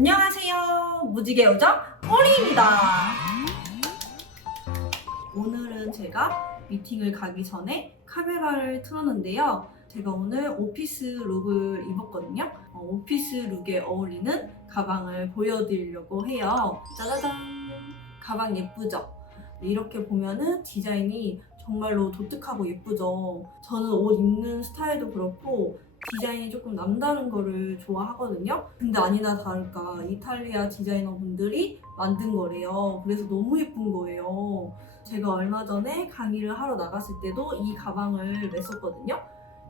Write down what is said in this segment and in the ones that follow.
안녕하세요. 무지개 요정 꼬리입니다. 오늘은 제가 미팅을 가기 전에 카메라를 틀었는데요. 제가 오늘 오피스 룩을 입었거든요. 어, 오피스 룩에 어울리는 가방을 보여드리려고 해요. 짜자잔! 가방 예쁘죠? 이렇게 보면은 디자인이 정말로 독특하고 예쁘죠. 저는 옷 입는 스타일도 그렇고 디자인이 조금 남다른 거를 좋아하거든요. 근데 아니나 다를까 이탈리아 디자이너 분들이 만든 거래요. 그래서 너무 예쁜 거예요. 제가 얼마 전에 강의를 하러 나갔을 때도 이 가방을 맸었거든요.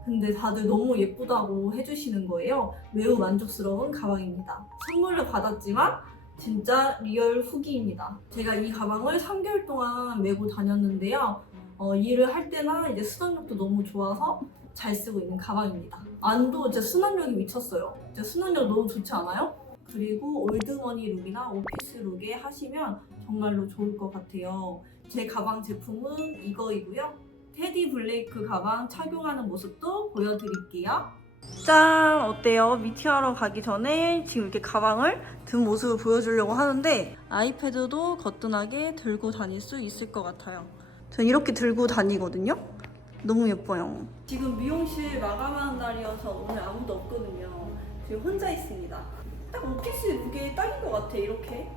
근데 다들 너무 예쁘다고 해주시는 거예요. 매우 만족스러운 가방입니다. 선물을 받았지만 진짜 리얼 후기입니다. 제가 이 가방을 3개월 동안 메고 다녔는데요. 어, 일을 할 때나 이제 수납력도 너무 좋아서 잘 쓰고 있는 가방입니다. 안도 진짜 수납력이 미쳤어요. 진짜 수납력 너무 좋지 않아요? 그리고 올드머니 룩이나 오피스 룩에 하시면 정말로 좋을 것 같아요. 제 가방 제품은 이거이고요. 테디 블레이크 가방 착용하는 모습도 보여드릴게요. 짠! 어때요? 미팅하러 가기 전에 지금 이렇게 가방을 든 모습을 보여주려고 하는데 아이패드도 거뜬하게 들고 다닐 수 있을 것 같아요. 전 이렇게 들고 다니거든요. 너무 예뻐요. 지금 미용실 마감하는 날이어서 오늘 아무도 없거든요. 지금 혼자 있습니다. 딱 오피스 무게에 딱인 것 같아, 이렇게.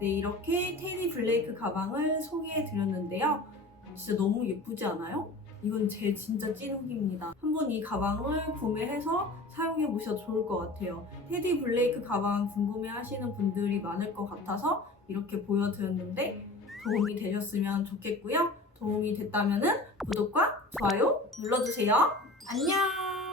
네, 이렇게 테디 블레이크 가방을 소개해 드렸는데요. 진짜 너무 예쁘지 않아요? 이건 제 진짜 찐후기입니다. 한번 이 가방을 구매해서 사용해 보셔도 좋을 것 같아요. 테디 블레이크 가방 궁금해 하시는 분들이 많을 것 같아서 이렇게 보여드렸는데 도움이 되셨으면 좋겠고요. 도움이 됐다면 구독과 좋아요 눌러주세요. 안녕!